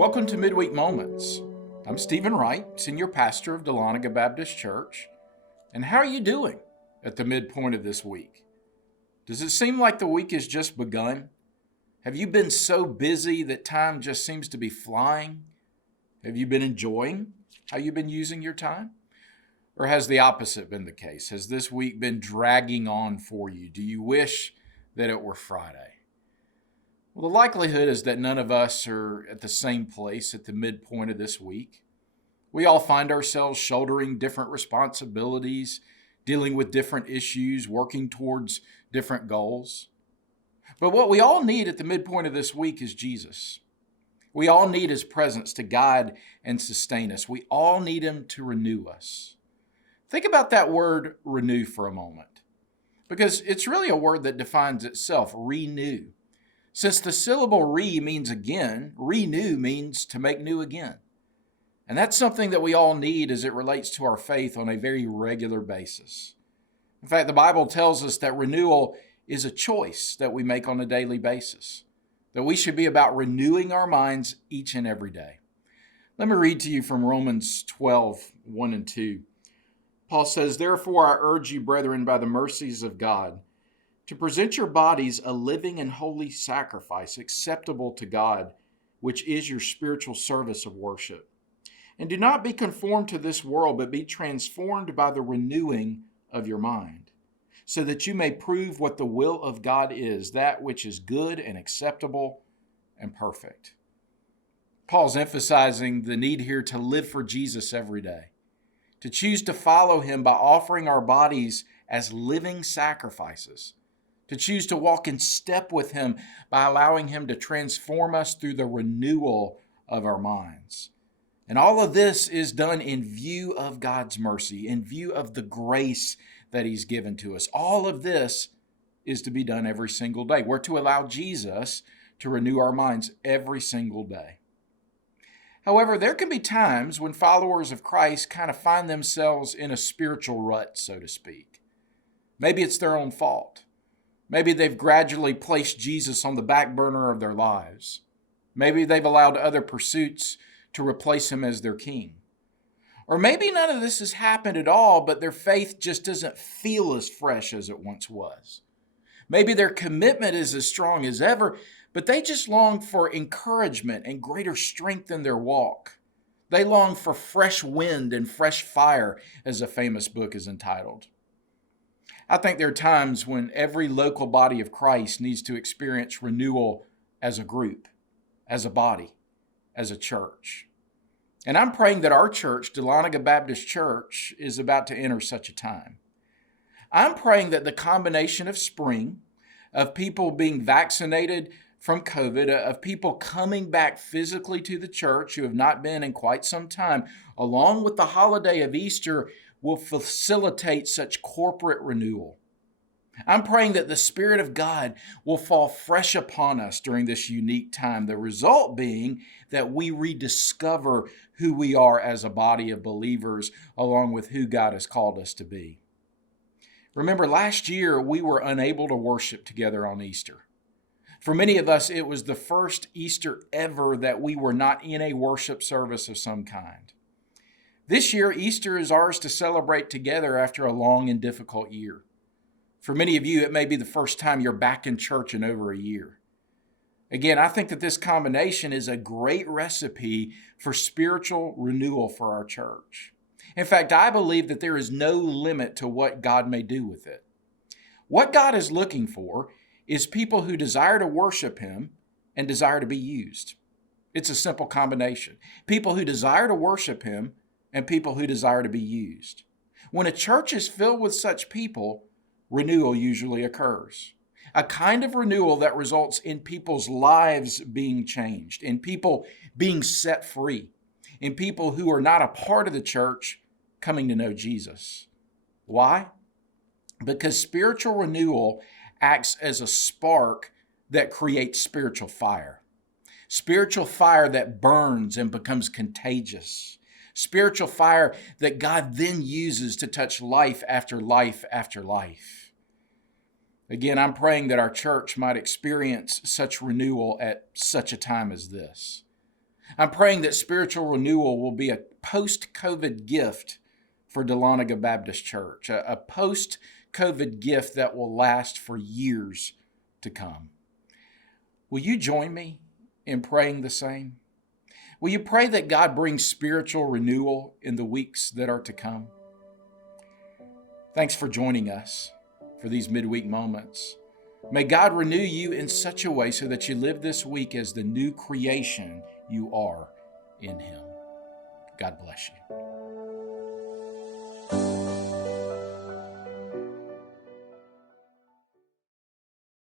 Welcome to Midweek Moments. I'm Stephen Wright, Senior Pastor of Dahlonega Baptist Church. And how are you doing at the midpoint of this week? Does it seem like the week has just begun? Have you been so busy that time just seems to be flying? Have you been enjoying how you've been using your time? Or has the opposite been the case? Has this week been dragging on for you? Do you wish that it were Friday? Well, the likelihood is that none of us are at the same place at the midpoint of this week. We all find ourselves shouldering different responsibilities, dealing with different issues, working towards different goals. But what we all need at the midpoint of this week is Jesus. We all need His presence to guide and sustain us. We all need Him to renew us. Think about that word renew for a moment, because it's really a word that defines itself, renew. Since the syllable re means again, renew means to make new again. And that's something that we all need as it relates to our faith on a very regular basis. In fact, the Bible tells us that renewal is a choice that we make on a daily basis, that we should be about renewing our minds each and every day. Let me read to you from Romans 12, 1 and 2. Paul says, "Therefore I urge you, brethren, by the mercies of God, to present your bodies a living and holy sacrifice acceptable to God, which is your spiritual service of worship. And do not be conformed to this world, but be transformed by the renewing of your mind, so that you may prove what the will of God is, that which is good and acceptable and perfect." Paul's emphasizing the need here to live for Jesus every day, to choose to follow Him by offering our bodies as living sacrifices, to choose to walk in step with Him by allowing Him to transform us through the renewal of our minds. And all of this is done in view of God's mercy, in view of the grace that He's given to us. All of this is to be done every single day. We're to allow Jesus to renew our minds every single day. However, there can be times when followers of Christ kind of find themselves in a spiritual rut, so to speak. Maybe it's their own fault. Maybe they've gradually placed Jesus on the back burner of their lives. Maybe they've allowed other pursuits to replace Him as their king. Or maybe none of this has happened at all, but their faith just doesn't feel as fresh as it once was. Maybe their commitment is as strong as ever, but they just long for encouragement and greater strength in their walk. They long for fresh wind and fresh fire, as a famous book is entitled. I think there are times when every local body of Christ needs to experience renewal as a group, as a body, as a church. And I'm praying that our church, Dahlonega Baptist Church, is about to enter such a time. I'm praying that the combination of spring, of people being vaccinated from COVID, of people coming back physically to the church who have not been in quite some time, along with the holiday of Easter, will facilitate such corporate renewal. I'm praying that the Spirit of God will fall fresh upon us during this unique time, the result being that we rediscover who we are as a body of believers, along with who God has called us to be. Remember, last year we were unable to worship together on Easter. For many of us, it was the first Easter ever that we were not in a worship service of some kind. This year, Easter is ours to celebrate together after a long and difficult year. For many of you, it may be the first time you're back in church in over a year. Again, I think that this combination is a great recipe for spiritual renewal for our church. In fact, I believe that there is no limit to what God may do with it. What God is looking for is people who desire to worship Him and desire to be used. It's a simple combination. People who desire to worship Him and people who desire to be used. When a church is filled with such people, renewal usually occurs. A kind of renewal that results in people's lives being changed, in people being set free, in people who are not a part of the church coming to know Jesus. Why? Because spiritual renewal acts as a spark that creates spiritual fire. Spiritual fire that burns and becomes contagious. Spiritual fire that God then uses to touch life after life after life. Again, I'm praying that our church might experience such renewal at such a time as this. I'm praying that spiritual renewal will be a post-COVID gift for Dahlonega Baptist Church, a post-COVID gift that will last for years to come. Will you join me in praying the same? Will you pray that God brings spiritual renewal in the weeks that are to come? Thanks for joining us for these midweek moments. May God renew you in such a way so that you live this week as the new creation you are in Him. God bless you.